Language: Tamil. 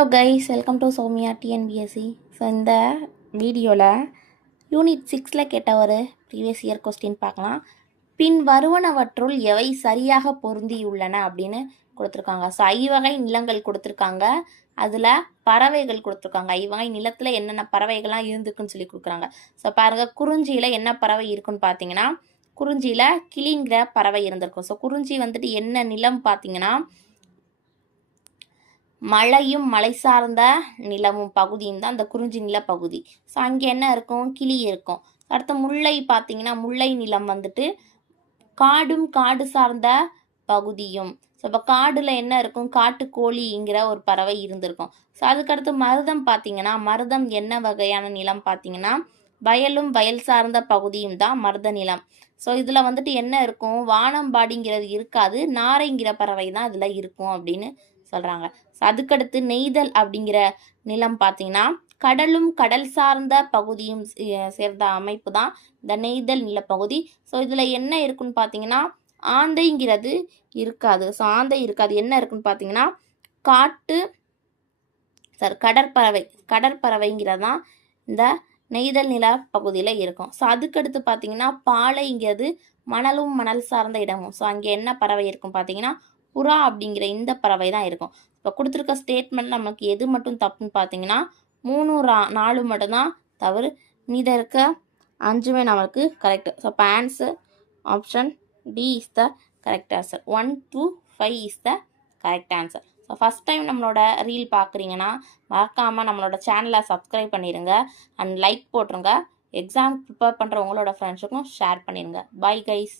Hello guys, welcome to Soumya TNPSC. So இந்த வீடியோவில் யூனிட் 6 கேட்ட ஒரு ப்ரீவியஸ் இயர் கொஸ்டின் பார்க்கலாம். பின் வருவனவற்றுள் எவை சரியாக பொருந்தியுள்ளன அப்படின்னு கொடுத்துருக்காங்க. ஸோ ஐவகை நிலங்கள் கொடுத்துருக்காங்க, அதில் பறவைகள் கொடுத்துருக்காங்க. ஐவகை நிலத்தில் என்னென்ன பறவைகள்லாம் இருந்துக்குன்னு சொல்லி கொடுக்குறாங்க. ஸோ பாருங்கள், குறிஞ்சியில் என்ன பறவை இருக்குன்னு பார்த்தீங்கன்னா, குறிஞ்சியில் கிளிங்கிற பறவை இருந்திருக்கும். ஸோ குறிஞ்சி வந்துட்டு என்ன நிலம் பார்த்தீங்கன்னா, மலையும் மலை சார்ந்த நிலமும் பகுதியும் தான் அந்த குறிஞ்சி நிலப்பகுதி. ஸோ அங்கே என்ன இருக்கும், கிளி இருக்கும். அடுத்த முல்லை பார்த்தீங்கன்னா, முல்லை நிலம் வந்துட்டு காடும் காடு சார்ந்த பகுதியும். ஸோ இப்போ காடில் என்ன இருக்கும், காட்டுக்கோழிங்கிற ஒரு பறவை இருந்திருக்கும். ஸோ அதுக்கடுத்து மருதம் பார்த்தீங்கன்னா, மருதம் என்ன வகையான நிலம் பார்த்தீங்கன்னா, வயலும் வயல் சார்ந்த பகுதியும் தான் மருத நிலம். ஸோ இதில் வந்துட்டு என்ன இருக்கும், வானம்பாடிங்கிறது இருக்காது, நாரைங்கிற பறவை தான் இதில் இருக்கும் அப்படின்னு சொல்கிறாங்க. ஸோ அதுக்கடுத்து நெய்தல் அப்படிங்கிற நிலம் பார்த்தீங்கன்னா, கடலும் கடல் சார்ந்த பகுதியும் சேர்ந்த அமைப்பு தான் இந்த நெய்தல் நிலப்பகுதி. ஸோ இதில் என்ன இருக்குன்னு பார்த்தீங்கன்னா, ஆந்தைங்கிறது இருக்காது. ஸோ ஆந்தை இருக்காது. என்ன இருக்குன்னு பார்த்தீங்கன்னா, கடற்பறவைங்கிறது தான் இந்த நெய்தல் நில பகுதியில் இருக்கும். ஸோ அதுக்கடுத்து பார்த்தீங்கன்னா, பாலைங்கிறது மணலும் மணல் சார்ந்த இடமும். ஸோ அங்கே என்ன பறவை இருக்கும் பார்த்தீங்கன்னா, புறா அப்படிங்கிற இந்த பறவை தான் இருக்கும். இப்போ கொடுத்துருக்க ஸ்டேட்மெண்ட் நமக்கு எது மட்டும் தப்புன்னு பார்த்தீங்கன்னா, 3 4 மட்டும்தான் தவறு, மீத இருக்க 5மே நம்மளுக்கு கரெக்டு. ஸோ இப்போ answer option D is the correct answer. 1 to 5 is the correct answer. So first time நம்மளோட ரீல் பார்க்குறீங்கன்னா மறக்காமல் நம்மளோட சேனலை சப்ஸ்கிரைப் பண்ணிடுங்க அண்ட் லைக் போட்டுருங்க. எக்ஸாம் ப்ரிப்பேர் பண்ணுற உங்களோட ஃப்ரெண்ட்ஸுக்கும் ஷேர் பண்ணிடுங்க. Bye guys.